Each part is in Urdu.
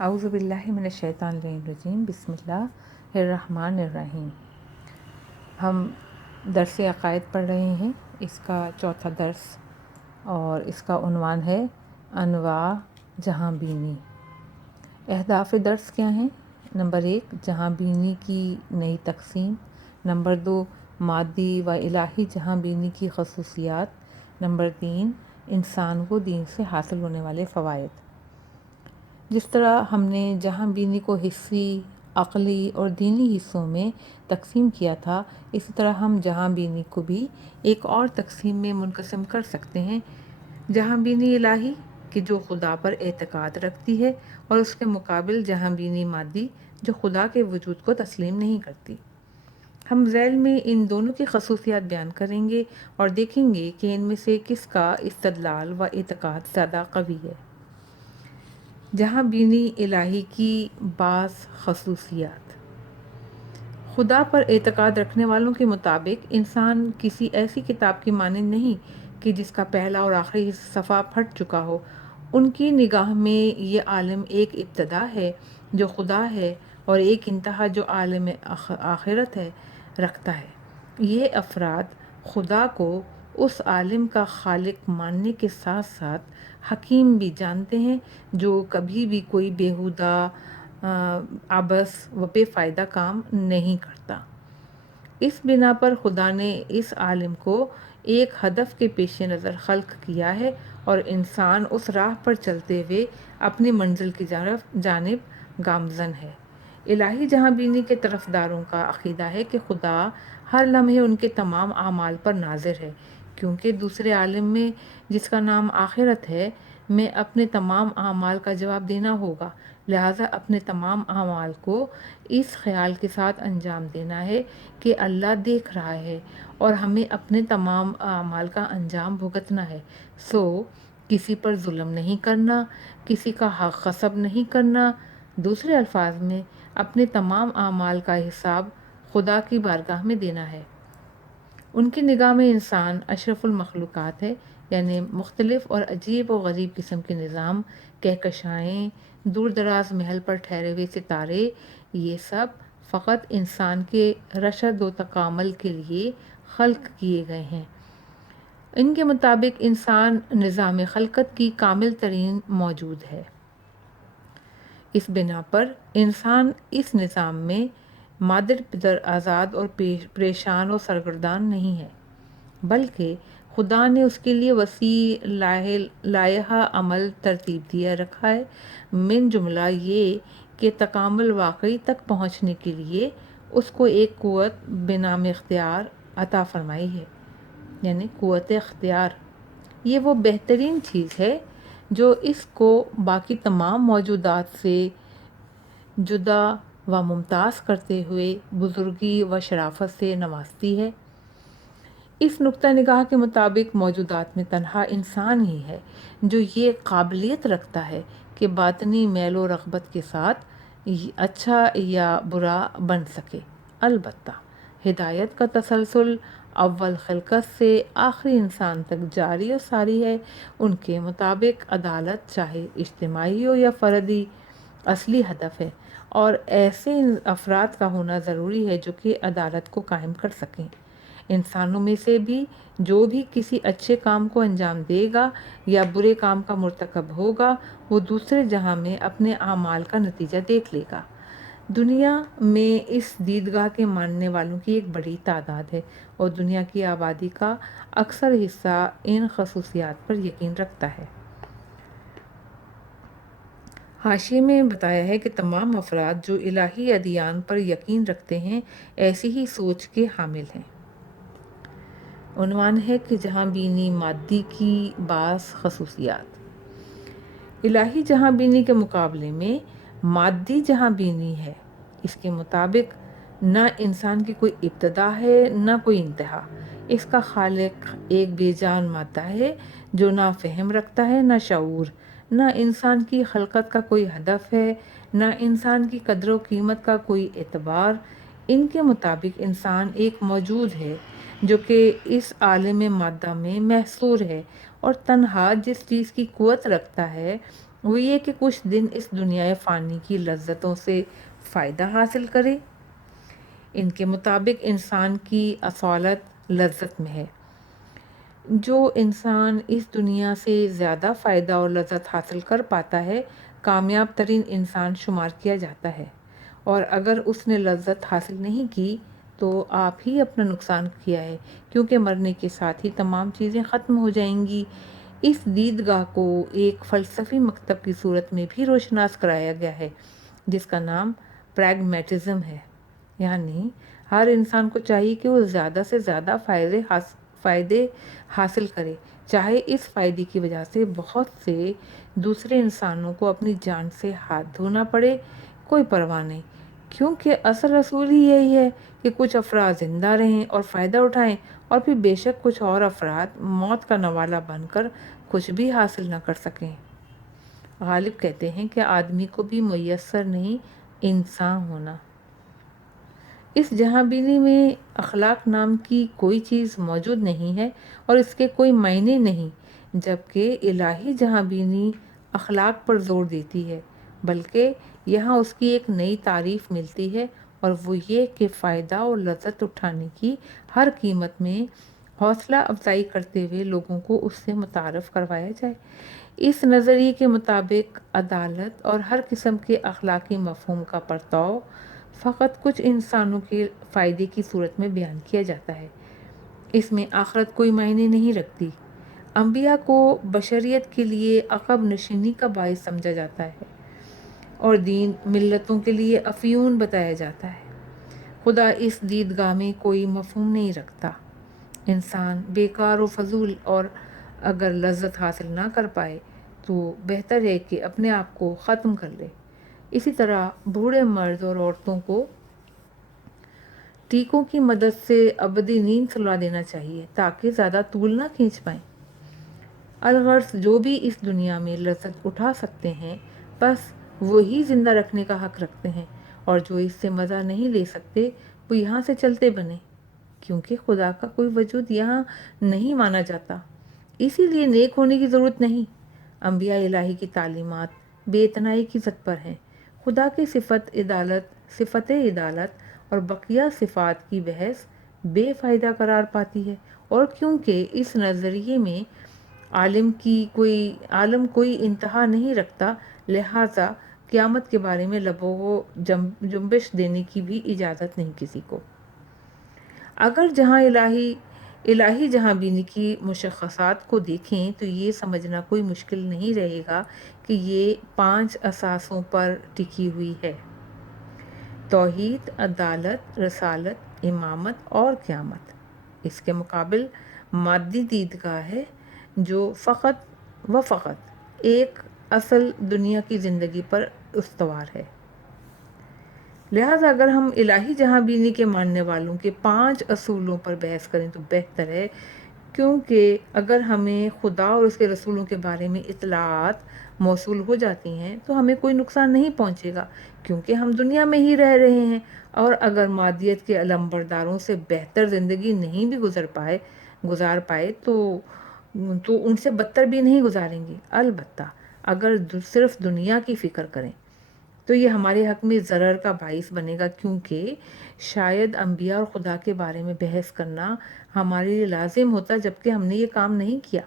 اعوذ باللہ من الشیطان الرجیم، بسم اللہ الرحمن الرحیم۔ ہم درس عقائد پڑھ رہے ہیں، اس کا چوتھا درس، اور اس کا عنوان ہے انواع جہاں بینی۔ اہداف درس کیا ہیں؟ نمبر 1، جہاں بینی کی نئی تقسیم۔ نمبر 2، مادی و الہی جہاں بینی کی خصوصیات۔ نمبر 3، انسان کو دین سے حاصل ہونے والے فوائد۔ جس طرح ہم نے جہاں بینی کو حصی، عقلی اور دینی حصوں میں تقسیم کیا تھا، اسی طرح ہم جہاں بینی کو بھی ایک اور تقسیم میں منقسم کر سکتے ہیں۔ جہاں بینی الہی کہ جو خدا پر اعتقاد رکھتی ہے، اور اس کے مقابل جہاں بینی مادی جو خدا کے وجود کو تسلیم نہیں کرتی۔ ہم ذیل میں ان دونوں کی خصوصیات بیان کریں گے اور دیکھیں گے کہ ان میں سے کس کا استدلال و اعتقاد زیادہ قوی ہے۔ جہاں بینی الہی کی بعض خصوصیات۔ خدا پر اعتقاد رکھنے والوں کے مطابق انسان کسی ایسی کتاب کی مانند نہیں کہ جس کا پہلا اور آخری صفحہ پھٹ چکا ہو۔ ان کی نگاہ میں یہ عالم ایک ابتدا ہے جو خدا ہے، اور ایک انتہا جو عالم آخرت ہے رکھتا ہے۔ یہ افراد خدا کو اس عالم کا خالق ماننے کے ساتھ ساتھ حکیم بھی جانتے ہیں جو کبھی بھی کوئی بیہودہ، عبث و بے فائدہ کام نہیں کرتا۔ اس بنا پر خدا نے اس عالم کو ایک ہدف کے پیش نظر خلق کیا ہے، اور انسان اس راہ پر چلتے ہوئے اپنی منزل کی جانب گامزن ہے۔ الہی جہاں بینی کے طرفداروں کا عقیدہ ہے کہ خدا ہر لمحے ان کے تمام اعمال پر ناظر ہے، کیونکہ دوسرے عالم میں جس کا نام آخرت ہے میں اپنے تمام اعمال کا جواب دینا ہوگا، لہٰذا اپنے تمام اعمال کو اس خیال کے ساتھ انجام دینا ہے کہ اللہ دیکھ رہا ہے اور ہمیں اپنے تمام اعمال کا انجام بھگتنا ہے۔ سو کسی پر ظلم نہیں کرنا، کسی کا حق غصب نہیں کرنا، دوسرے الفاظ میں اپنے تمام اعمال کا حساب خدا کی بارگاہ میں دینا ہے۔ ان کی نگاہ میں انسان اشرف المخلوقات ہے، یعنی مختلف اور عجیب و غریب قسم کے نظام، کہکشائیں، دور دراز محل پر ٹھہرے ہوئے ستارے، یہ سب فقط انسان کے رشد و تکامل کے لیے خلق کیے گئے ہیں۔ ان کے مطابق انسان نظام خلقت کی کامل ترین موجود ہے۔ اس بنا پر انسان اس نظام میں مادر پدر آزاد اور پریشان و سرگردان نہیں ہے، بلکہ خدا نے اس کے لیے وسیع لائحہ عمل ترتیب دیا رکھا ہے، من جملہ یہ کہ تکامل واقعی تک پہنچنے کے لیے اس کو ایک قوت بنام اختیار عطا فرمائی ہے، یعنی قوت اختیار۔ یہ وہ بہترین چیز ہے جو اس کو باقی تمام موجودات سے جدا و ممتاز کرتے ہوئے بزرگی و شرافت سے نوازتی ہے۔ اس نقطہ نگاہ کے مطابق موجودات میں تنہا انسان ہی ہے جو یہ قابلیت رکھتا ہے کہ باطنی میل و رغبت کے ساتھ اچھا یا برا بن سکے۔ البتہ ہدایت کا تسلسل اول خلقت سے آخری انسان تک جاری و ساری ہے۔ ان کے مطابق عدالت چاہے اجتماعی ہو یا فردی، اصلی ہدف ہے، اور ایسے افراد کا ہونا ضروری ہے جو کہ عدالت کو قائم کر سکیں۔ انسانوں میں سے بھی جو بھی کسی اچھے کام کو انجام دے گا یا برے کام کا مرتکب ہوگا، وہ دوسرے جہاں میں اپنے اعمال کا نتیجہ دیکھ لے گا۔ دنیا میں اس دیدگاہ کے ماننے والوں کی ایک بڑی تعداد ہے، اور دنیا کی آبادی کا اکثر حصہ ان خصوصیات پر یقین رکھتا ہے۔ حاشیے میں بتایا ہے کہ تمام افراد جو الہی ادیان پر یقین رکھتے ہیں ایسی ہی سوچ کے حامل ہیں۔ عنوان ہے کہ جہاں بینی مادی کی بعض خصوصیات۔ الہی جہاں بینی کے مقابلے میں مادی جہاں بینی ہے، اس کے مطابق نہ انسان کی کوئی ابتدا ہے نہ کوئی انتہا۔ اس کا خالق ایک بے جان مادہ ہے جو نہ فہم رکھتا ہے نہ شعور، نہ انسان کی خلقت کا کوئی ہدف ہے، نہ انسان کی قدر و قیمت کا کوئی اعتبار۔ ان کے مطابق انسان ایک موجود ہے جو کہ اس عالم مادہ میں محصور ہے، اور تنہا جس چیز کی قوت رکھتا ہے وہ یہ کہ کچھ دن اس دنیا فانی کی لذتوں سے فائدہ حاصل کرے۔ ان کے مطابق انسان کی اصالت لذت میں ہے۔ جو انسان اس دنیا سے زیادہ فائدہ اور لذت حاصل کر پاتا ہے کامیاب ترین انسان شمار کیا جاتا ہے، اور اگر اس نے لذت حاصل نہیں کی تو آپ ہی اپنا نقصان کیا ہے، کیونکہ مرنے کے ساتھ ہی تمام چیزیں ختم ہو جائیں گی۔ اس دیدگاہ کو ایک فلسفی مکتب کی صورت میں بھی روشناس کرایا گیا ہے، جس کا نام پریگمیٹزم ہے۔ یعنی ہر انسان کو چاہیے کہ وہ زیادہ سے زیادہ فائدے حاصل کرے، چاہے اس فائدے کی وجہ سے بہت سے دوسرے انسانوں کو اپنی جان سے ہاتھ دھونا پڑے، کوئی پرواہ نہیں، کیونکہ اصل اصول ہی یہی ہے کہ کچھ افراد زندہ رہیں اور فائدہ اٹھائیں، اور پھر بے شک کچھ اور افراد موت کا نوالا بن کر کچھ بھی حاصل نہ کر سکیں۔ غالب کہتے ہیں کہ آدمی کو بھی میسر نہیں انسان ہونا۔ اس جہاں بینی میں اخلاق نام کی کوئی چیز موجود نہیں ہے اور اس کے کوئی معنی نہیں، جبکہ الہی جہاں بینی اخلاق پر زور دیتی ہے، بلکہ یہاں اس کی ایک نئی تعریف ملتی ہے، اور وہ یہ کہ فائدہ اور لذت اٹھانے کی ہر قیمت میں حوصلہ افزائی کرتے ہوئے لوگوں کو اس سے متعارف کروایا جائے۔ اس نظریے کے مطابق عدالت اور ہر قسم کے اخلاقی مفہوم کا پرتاؤ فقط کچھ انسانوں کے فائدے کی صورت میں بیان کیا جاتا ہے۔ اس میں آخرت کوئی معنی نہیں رکھتی۔ انبیاء کو بشریت کے لیے عقب نشینی کا باعث سمجھا جاتا ہے، اور دین ملتوں کے لیے افیون بتایا جاتا ہے۔ خدا اس دیدگاہ میں کوئی مفہوم نہیں رکھتا۔ انسان بیکار و فضول، اور اگر لذت حاصل نہ کر پائے تو بہتر ہے کہ اپنے آپ کو ختم کر لے۔ اسی طرح بوڑھے مرد اور عورتوں کو ٹیکوں کی مدد سے ابدی نیند سلا دینا چاہیے تاکہ زیادہ طول نہ کھینچ پائیں۔ الغرض جو بھی اس دنیا میں لذت اٹھا سکتے ہیں بس وہی زندہ رکھنے کا حق رکھتے ہیں، اور جو اس سے مزہ نہیں لے سکتے وہ یہاں سے چلتے بنے، کیونکہ خدا کا کوئی وجود یہاں نہیں مانا جاتا، اسی لیے نیک ہونے کی ضرورت نہیں۔ انبیاء الہی کی تعلیمات بے اتنائی کی ضد پر ہیں۔ خدا کی صفت عدالت اور بقیہ صفات کی بحث بے فائدہ قرار پاتی ہے، اور کیونکہ اس نظریے میں عالم کوئی انتہا نہیں رکھتا، لہٰذا قیامت کے بارے میں لبوں کو جنبش دینے کی بھی اجازت نہیں کسی کو۔ اگر الہی جہاں بینی کی مشخصات کو دیکھیں تو یہ سمجھنا کوئی مشکل نہیں رہے گا کہ یہ 5 اساسوں پر ٹکی ہوئی ہے: توحید، عدالت، رسالت، امامت اور قیامت۔ اس کے مقابل مادی دیدگاہ ہے جو فقط ایک اصل دنیا کی زندگی پر استوار ہے۔ لہٰذا اگر ہم الہی جہاں بینی کے ماننے والوں کے 5 اصولوں پر بحث کریں تو بہتر ہے، کیونکہ اگر ہمیں خدا اور اس کے رسولوں کے بارے میں اطلاعات موصول ہو جاتی ہیں تو ہمیں کوئی نقصان نہیں پہنچے گا، کیونکہ ہم دنیا میں ہی رہ رہے ہیں، اور اگر مادیت کے علمبرداروں سے بہتر زندگی نہیں بھی گزار پائے تو ان سے بدتر بھی نہیں گزاریں گے۔ البتہ اگر صرف دنیا کی فکر کریں تو یہ ہمارے حق میں ضرر کا باعث بنے گا، کیونکہ شاید انبیاء اور خدا کے بارے میں بحث کرنا ہمارے لیے لازم ہوتا جبکہ ہم نے یہ کام نہیں کیا۔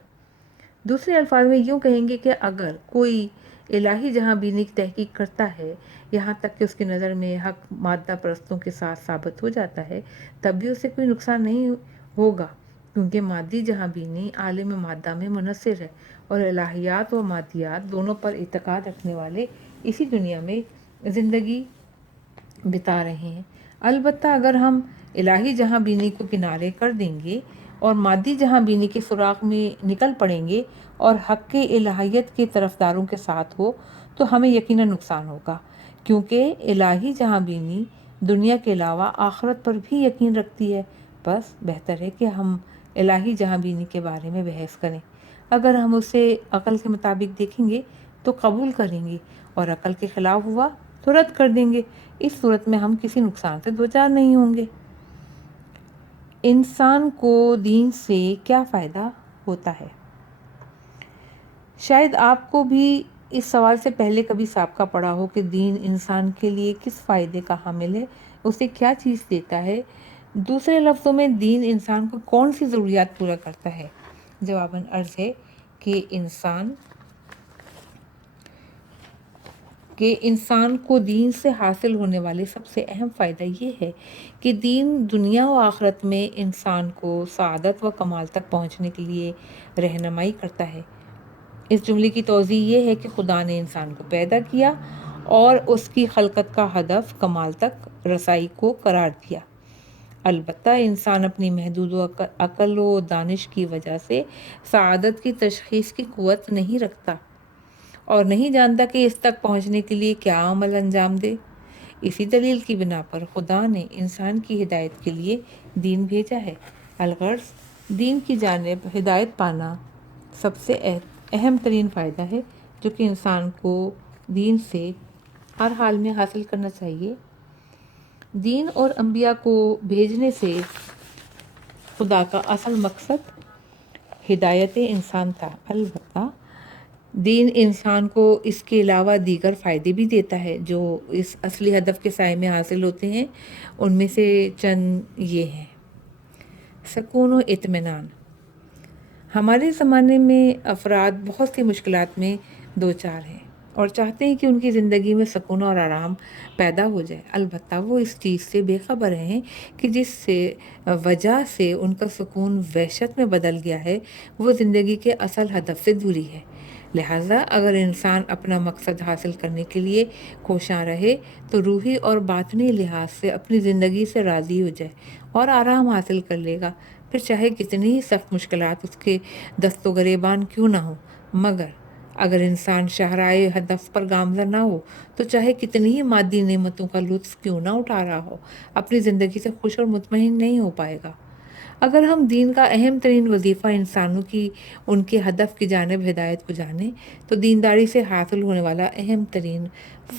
دوسرے الفاظ میں یوں کہیں گے کہ اگر کوئی الہی جہاں بینی کی تحقیق کرتا ہے یہاں تک کہ اس کی نظر میں حق مادہ پرستوں کے ساتھ ثابت ہو جاتا ہے، تب بھی اسے کوئی نقصان نہیں ہوگا، کیونکہ مادی جہاں بینی عالم مادہ میں منحصر ہے، اور الہیات و مادیات دونوں پر اعتقاد رکھنے والے اسی دنیا میں زندگی بتا رہے ہیں۔ البتہ اگر ہم الہی جہاں بینی کو کنارے کر دیں گے اور مادی جہاں بینی کے سراغ میں نکل پڑیں گے اور حق کے الہیت کے طرفداروں کے ساتھ ہو تو ہمیں یقیناً نقصان ہوگا، کیونکہ الہی جہاں بینی دنیا کے علاوہ آخرت پر بھی یقین رکھتی ہے۔ بس بہتر ہے کہ ہم الہی جہاں بینی کے بارے میں بحث کریں۔ اگر ہم اسے عقل کے مطابق دیکھیں گے تو قبول کریں گے، اور عقل کے خلاف ہوا تو رد کر دیں گے۔ اس صورت میں ہم کسی نقصان سے دوچار نہیں ہوں گے۔ انسان کو دین سے کیا فائدہ ہوتا ہے؟ شاید آپ کو بھی اس سوال سے پہلے کبھی سابقہ پڑھا ہو کہ دین انسان کے لیے کس فائدے کا حامل ہے، اسے کیا چیز دیتا ہے؟ دوسرے لفظوں میں دین انسان کو کون سی ضروریات پورا کرتا ہے؟ جواباً عرض ہے کہ انسان کو دین سے حاصل ہونے والے سب سے اہم فائدہ یہ ہے کہ دین دنیا و آخرت میں انسان کو سعادت و کمال تک پہنچنے کے لیے رہنمائی کرتا ہے۔ اس جملے کی توضیح یہ ہے کہ خدا نے انسان کو پیدا کیا اور اس کی خلقت کا ہدف کمال تک رسائی کو قرار دیا۔ البتہ انسان اپنی محدود عقل و دانش کی وجہ سے سعادت کی تشخیص کی قوت نہیں رکھتا اور نہیں جانتا کہ اس تک پہنچنے کے لیے کیا عمل انجام دے۔ اسی دلیل کی بنا پر خدا نے انسان کی ہدایت کے لیے دین بھیجا ہے۔ الغرض دین کی جانب ہدایت پانا سب سے اہم ترین فائدہ ہے جو کہ انسان کو دین سے ہر حال میں حاصل کرنا چاہیے۔ دین اور انبیاء کو بھیجنے سے خدا کا اصل مقصد ہدایت انسان تھا۔ البتہ دین انسان کو اس کے علاوہ دیگر فائدے بھی دیتا ہے جو اس اصلی ہدف کے سائے میں حاصل ہوتے ہیں۔ ان میں سے چند یہ ہیں: سکون و اطمینان۔ ہمارے زمانے میں افراد بہت سی مشکلات میں دوچار ہیں اور چاہتے ہیں کہ ان کی زندگی میں سکون اور آرام پیدا ہو جائے۔ البتہ وہ اس چیز سے بے خبر ہیں کہ جس سے وجہ سے ان کا سکون وحشت میں بدل گیا ہے وہ زندگی کے اصل ہدف سے دوری ہے۔ لہٰذا اگر انسان اپنا مقصد حاصل کرنے کے لیے کوشاں رہے تو روحی اور باطنی لحاظ سے اپنی زندگی سے راضی ہو جائے اور آرام حاصل کر لے گا، پھر چاہے کتنی ہی سخت مشکلات اس کے دست و گریبان کیوں نہ ہو۔ مگر اگر انسان شاہراہ ہدف پر گامزن نہ ہو تو چاہے کتنی ہی مادی نعمتوں کا لطف کیوں نہ اٹھا رہا ہو، اپنی زندگی سے خوش اور مطمئن نہیں ہو پائے گا۔ اگر ہم دین کا اہم ترین وظیفہ انسانوں کی ان کے ہدف کی جانب ہدایت کو جانیں تو دینداری سے حاصل ہونے والا اہم ترین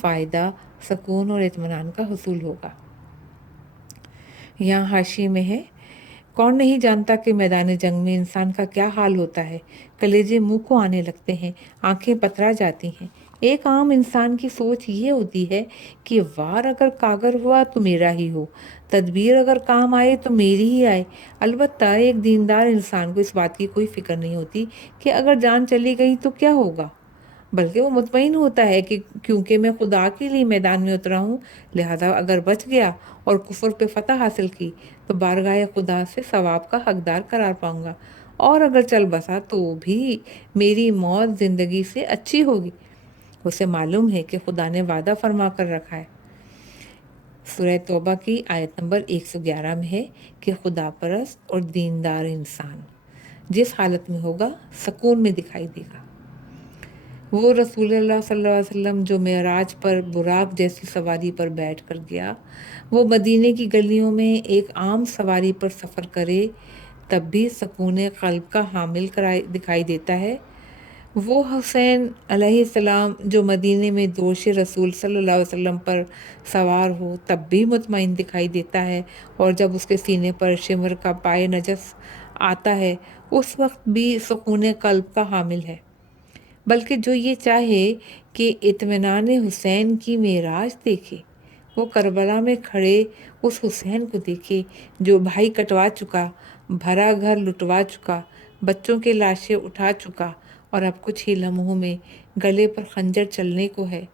فائدہ سکون اور اطمینان کا حصول ہوگا۔ یہاں حاشی میں ہے: کون نہیں جانتا کہ میدان جنگ میں انسان کا کیا حال ہوتا ہے، کلیجے منہ کو آنے لگتے ہیں، آنکھیں پترا جاتی ہیں۔ ایک عام انسان کی سوچ یہ ہوتی ہے کہ وار اگر کاغر ہوا تو میرا ہی ہو، تدبیر اگر کام آئے تو میری ہی آئے۔ البتہ ایک دیندار انسان کو اس بات کی کوئی فکر نہیں ہوتی کہ اگر جان چلی گئی تو کیا ہوگا، بلکہ وہ مطمئن ہوتا ہے کہ کیونکہ میں خدا کے لیے میدان میں اترا ہوں، لہذا اگر بچ گیا اور کفر پہ فتح حاصل کی تو بارگاہ خدا سے ثواب کا حقدار قرار پاؤں گا، اور اگر چل بسا تو بھی میری موت زندگی سے اچھی ہوگی۔ اسے معلوم ہے کہ خدا نے وعدہ فرما کر رکھا ہے۔ سورہ توبہ کی آیت نمبر 111 میں ہے کہ خدا پرست اور دیندار انسان جس حالت میں ہوگا سکون میں دکھائی دے گا۔ وہ رسول اللہ صلی اللہ علیہ وسلم جو معراج پر براق جیسی سواری پر بیٹھ کر گیا، وہ مدینے کی گلیوں میں ایک عام سواری پر سفر کرے تب بھی سکون قلب کا حامل دکھائی دیتا ہے۔ وہ حسین علیہ السلام جو مدینے میں دوش رسول صلی اللہ علیہ وسلم پر سوار ہو تب بھی مطمئن دکھائی دیتا ہے، اور جب اس کے سینے پر شمر کا پائے نجس آتا ہے اس وقت بھی سکون قلب کا حامل ہے۔ بلکہ جو یہ چاہے کہ اطمینان حسین کی معراج دیکھے، وہ کربلا میں کھڑے اس حسین کو دیکھے جو بھائی کٹوا چکا، بھرا گھر لٹوا چکا، بچوں کے لاشیں اٹھا چکا، اور اب کچھ ہی لمحوں میں گلے پر خنجر چلنے کو ہے،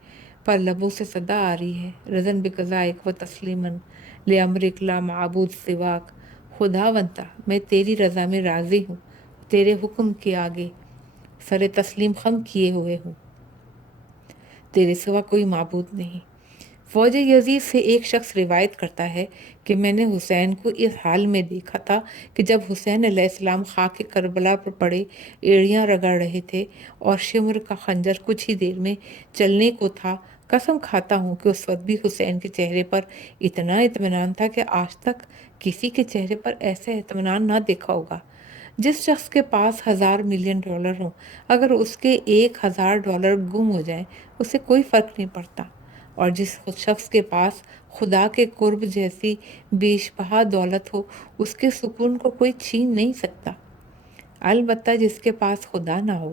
پر لبوں سے صدا آ رہی ہے: رضن بقضائک و تسلیماً لامرک لا معبود سواک۔ خدا بنتا میں تیری رضا میں راضی ہوں، تیرے حکم کے آگے سر تسلیم خم کیے ہوئے ہوں، تیرے سوا کوئی معبود نہیں۔ فوج یزید سے ایک شخص روایت کرتا ہے کہ میں نے حسین کو اس حال میں دیکھا تھا کہ جب حسین علیہ السلام خاک کربلا پر پڑے ایڑیاں رگڑ رہے تھے اور شمر کا خنجر کچھ ہی دیر میں چلنے کو تھا۔ قسم کھاتا ہوں کہ اس وقت بھی حسین کے چہرے پر اتنا اطمینان تھا کہ آج تک کسی کے چہرے پر ایسا اطمینان نہ دیکھا ہوگا۔ جس شخص کے پاس $1,000,000,000 ہوں، اگر اس کے $1,000 گم ہو جائیں اسے کوئی فرق نہیں پڑتا، اور جس شخص کے پاس خدا کے قرب جیسی بیش بہا دولت ہو اس کے سکون کو کوئی چھین نہیں سکتا۔ البتہ جس کے پاس خدا نہ ہو،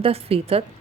10%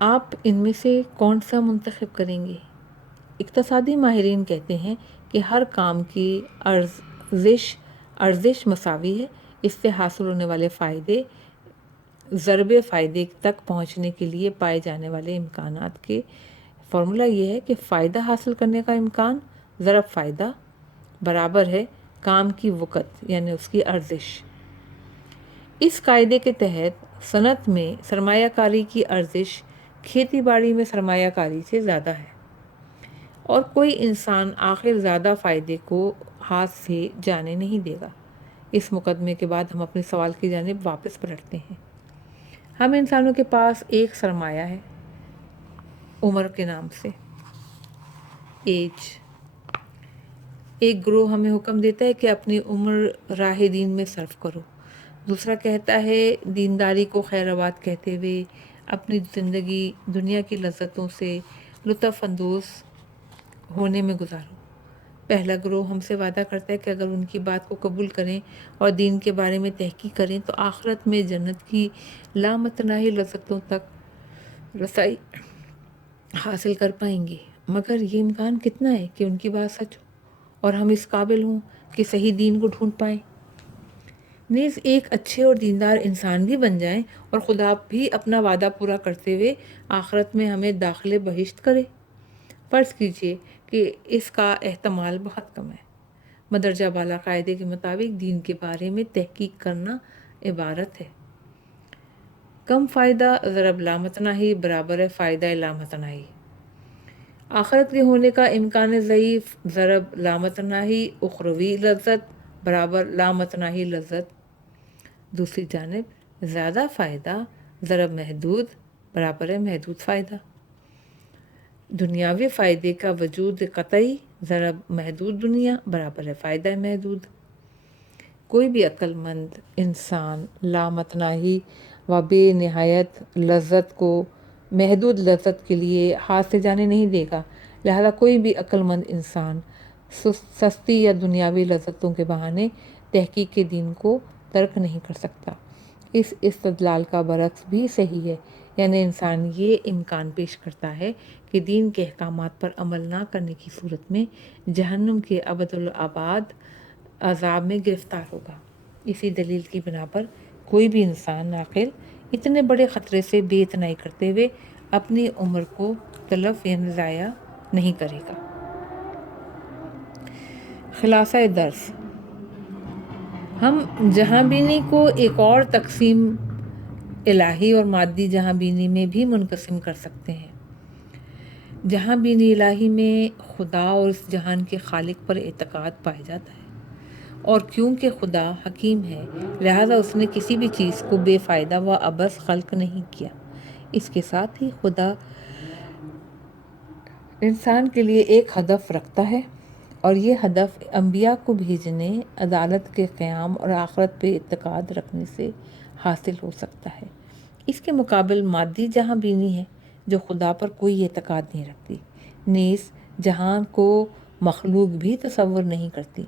آپ ان میں سے کون سا منتخب کریں گے؟ اقتصادی ماہرین کہتے ہیں کہ ہر کام کی ارزش مساوی ہے۔ اس سے حاصل ہونے والے فائدے ضرب فائدے تک پہنچنے کے لیے پائے جانے والے امکانات کے فارمولہ یہ ہے کہ فائدہ حاصل کرنے کا امکان ضرب فائدہ برابر ہے کام کی وقت یعنی اس کی ارزش۔ اس قاعدے کے تحت صنعت میں سرمایہ کاری کی ارزش کھیتی باڑی میں سرمایہ کاری سے زیادہ ہے، اور کوئی انسان آخر زیادہ فائدے کو ہاتھ سے جانے نہیں دے گا۔ اس مقدمے کے بعد ہم اپنے سوال کی جانب واپس پلٹتے ہیں۔ ہم انسانوں کے پاس ایک سرمایہ ہے عمر کے نام سے، ایج۔ ایک گروہ ہمیں حکم دیتا ہے کہ اپنی عمر راہ دین میں صرف کرو، دوسرا کہتا ہے دینداری کو خیر آباد کہتے ہوئے اپنی زندگی دنیا کی لذتوں سے لطف اندوز ہونے میں گزارو۔ پہلا گروہ ہم سے وعدہ کرتا ہے کہ اگر ان کی بات کو قبول کریں اور دین کے بارے میں تحقیق کریں تو آخرت میں جنت کی لامتناہی لذتوں تک رسائی حاصل کر پائیں گے، مگر یہ امکان کتنا ہے کہ ان کی بات سچ ہو اور ہم اس قابل ہوں کہ صحیح دین کو ڈھونڈ پائیں، نیز ایک اچھے اور دیندار انسان بھی بن جائیں اور خدا بھی اپنا وعدہ پورا کرتے ہوئے آخرت میں ہمیں داخل بہشت کرے۔ فرض کیجئے کہ اس کا احتمال بہت کم ہے۔ مدرجہ بالا قاعدے کے مطابق دین کے بارے میں تحقیق کرنا عبارت ہے کم فائدہ ضرب لامتناہی برابر ہے فائدہ لامتناہی۔ آخرت کے ہونے کا امکان ضعیف ضرب لامتناہی اخروی لذت برابر لامتناہی لذت۔ دوسری جانب زیادہ فائدہ ضرب محدود برابر ہے محدود فائدہ۔ دنیاوی فائدے کا وجود قطعی ضرب محدود دنیا برابر ہے فائدہ محدود۔ کوئی بھی عقل مند انسان لامتناہی و بے نہایت لذت کو محدود لذت کے لیے ہاتھ سے جانے نہیں دے گا، لہذا کوئی بھی عقل مند انسان سستی یا دنیاوی لذتوں کے بہانے تحقیق کے دین کو ترک نہیں کر سکتا۔ اس استدلال کا برعکس بھی صحیح ہے، یعنی انسان یہ امکان پیش کرتا ہے کہ دین کے احکامات پر عمل نہ کرنے کی صورت میں جہنم کے ابدالآباد عذاب میں گرفتار ہوگا۔ اسی دلیل کی بنا پر کوئی بھی انسان عاقل اتنے بڑے خطرے سے بے اتنائی کرتے ہوئے اپنی عمر کو تلف یعنی ضائع نہیں کرے گا۔ خلاصہ درس: ہم جہاں بینی کو ایک اور تقسیم الہی اور مادی جہاں بینی میں بھی منقسم کر سکتے ہیں۔ جہاں بینی الہی میں خدا اور اس جہان کے خالق پر اعتقاد پایا جاتا ہے، اور کیونکہ خدا حکیم ہے لہذا اس نے کسی بھی چیز کو بے فائدہ و عبث خلق نہیں کیا۔ اس کے ساتھ ہی خدا انسان کے لیے ایک ہدف رکھتا ہے، اور یہ ہدف انبیاء کو بھیجنے، عدالت کے قیام اور آخرت پہ اعتقاد رکھنے سے حاصل ہو سکتا ہے۔ اس کے مقابل مادی جہاں بینی ہے جو خدا پر کوئی اعتقاد نہیں رکھتی، نیز جہان کو مخلوق بھی تصور نہیں کرتی،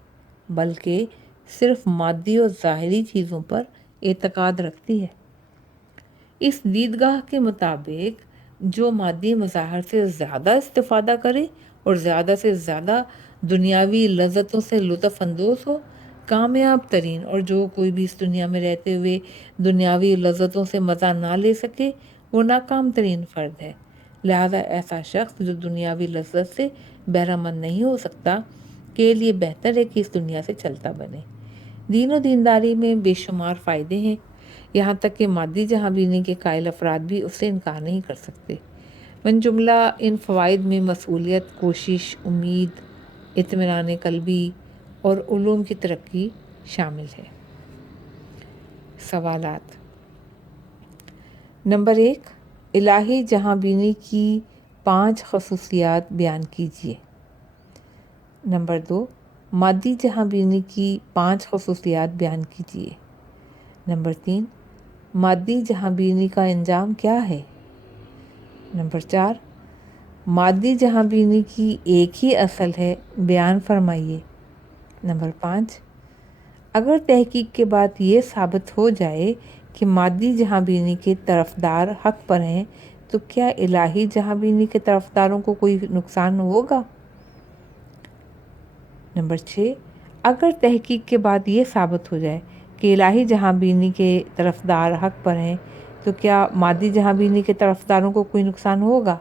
بلکہ صرف مادی اور ظاہری چیزوں پر اعتقاد رکھتی ہے۔ اس دیدگاہ کے مطابق جو مادی مظاہر سے زیادہ استفادہ کرے اور زیادہ سے زیادہ دنیاوی لذتوں سے لطف اندوز ہو، کامیاب ترین، اور جو کوئی بھی اس دنیا میں رہتے ہوئے دنیاوی لذتوں سے مزہ نہ لے سکے وہ ناکام ترین فرد ہے۔ لہذا ایسا شخص جو دنیاوی لذت سے بہرہ مند نہیں ہو سکتا کے لیے بہتر ہے کہ اس دنیا سے چلتا بنے۔ دین و دینداری میں بے شمار فائدے ہیں، یہاں تک کہ مادی جہاں بینی کے قائل افراد بھی اس سے انکار نہیں کر سکتے۔ من جملہ ان فوائد میں مسئولیت، کوشش، امید، اطمینان قلبی اور علوم کی ترقی شامل ہے۔ سوالات: نمبر 1، الہی جہاں بینی کی 5 خصوصیات بیان کیجیے۔ نمبر 2، مادی جہاں بینی کی 5 خصوصیات بیان کیجیے۔ نمبر 3، مادی جہاں بینی کا انجام کیا ہے؟ نمبر 4، مادی جہاں بینی کی ایک ہی اصل ہے، بیان فرمائیے۔ نمبر 5، اگر تحقیق کے بعد یہ ثابت ہو جائے کہ مادی جہاں بینی کے طرفدار حق پر ہیں، تو کیا الہی جہاں بینی کے طرفداروں کو کوئی نقصان ہوگا؟ نمبر 6، اگر تحقیق کے بعد یہ ثابت ہو جائے کہ الہی جہاں بینی کے طرفدار حق پر ہیں تو کیا مادی جہاں بینی کے طرفداروں کو کوئی نقصان ہوگا؟